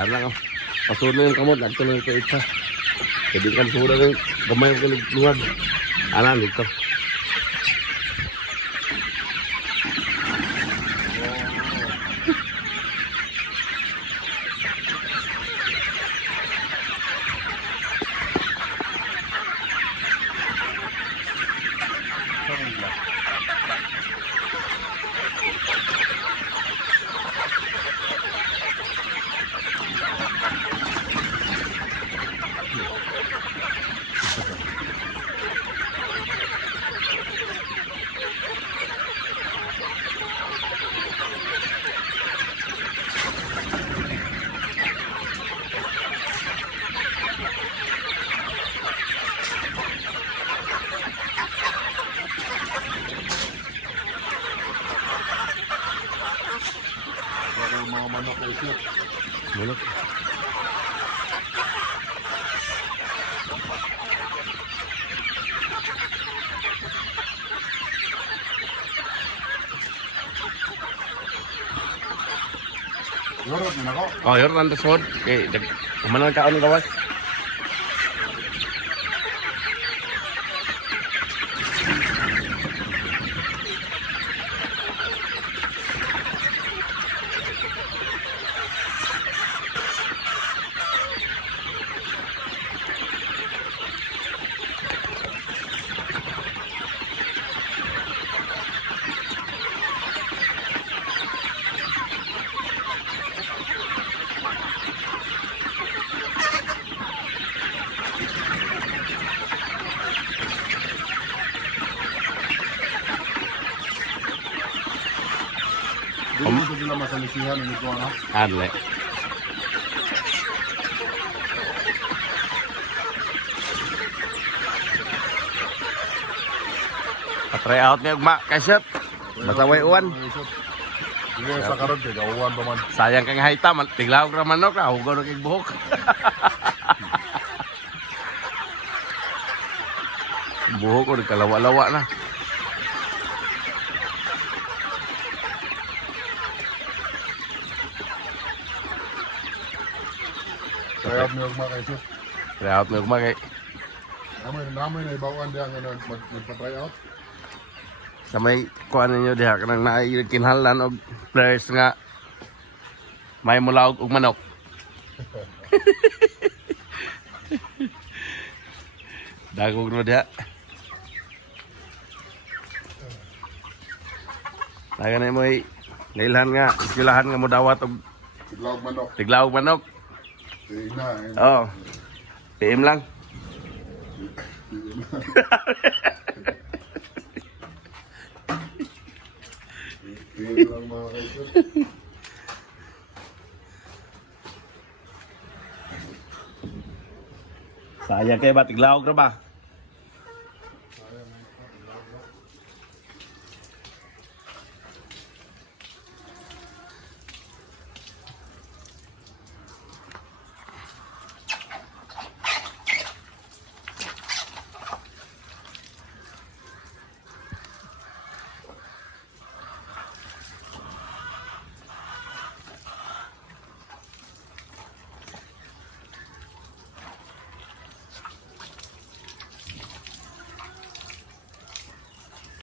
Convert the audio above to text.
Karena ka. Pasunod na yung kamot. Nagto na yung kaitsa. Pwede ka masunod na yung gamay yung kinagluwag. Anan, dito. Mga manok na isip. Manok. Yorot na ako. Oh, yun ang tasod. Okay, kumanan ka ang gawas. Hindi mo sila masalisihan nito ano. Adle. Patry out niya ugma, kasyot. Masaway uwan. Sige sa karon kay gawon pa man. Sayang kang hayta, tiglaw ra manok, hugaw na kay buhok. Buhok ko nagkalawa-lawa na. Kaya mo mga kaisip. Try out niya ugma kay Namay na ibawan diya nga magpa-try out. sa may kuan ninyo diha kanang kinahanglan og players nga may mulaog og manok. Dagog no diha. Naga na mo nailhan nga iskilahan nga modawat og Siglawag manok. tiglaog manok. Sige na. Oh. PM lang. Sige lang mga kaisip. Sayang kay ba tiglaog ra ba?